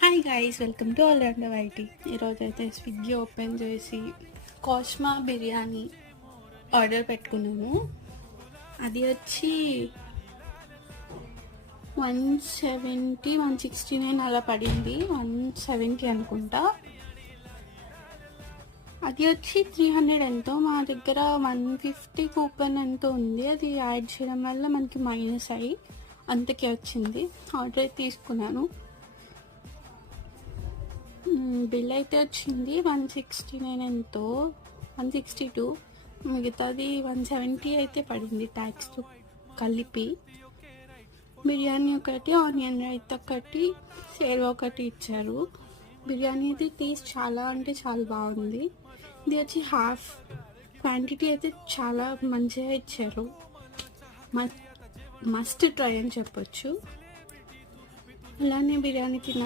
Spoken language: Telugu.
Hi guys, welcome to all round YT. ఈరోజు అయితే స్విగ్గీ ఓపెన్ చేసి కాస్మా బిర్యానీ ఆర్డర్ పెట్టుకున్నాను. అది వచ్చి 170 169 అలా పడింది. 170 అనుకుంటా. అది వచ్చి 300 ఎంతో. మా దగ్గర 150 కూపన్ ఎంతో ఉంది. అది యాడ్ చేయడం వల్ల మనకి మైనస్ అయ్యి అంతకే వచ్చింది. ఆర్డర్ తీసుకున్నాను. బిల్ అయితే వచ్చింది 169 ఎంతో, 162. మిగతాది 170 అయితే పడింది ట్యాక్స్తో కలిపి. బిర్యానీ ఒకటి, ఆనియన్ రైతా ఒకటి, సేర్వా ఒకటి ఇచ్చారు. బిర్యానీ అయితే టేస్ట్ చాలా అంటే చాలా బాగుంది. ఇది వచ్చి హాఫ్ క్వాంటిటీ అయితే చాలా మంచిగా ఇచ్చారు. మస్ట్ ట్రై అని చెప్పొచ్చు. అలానే బిర్యానీ తిన్నా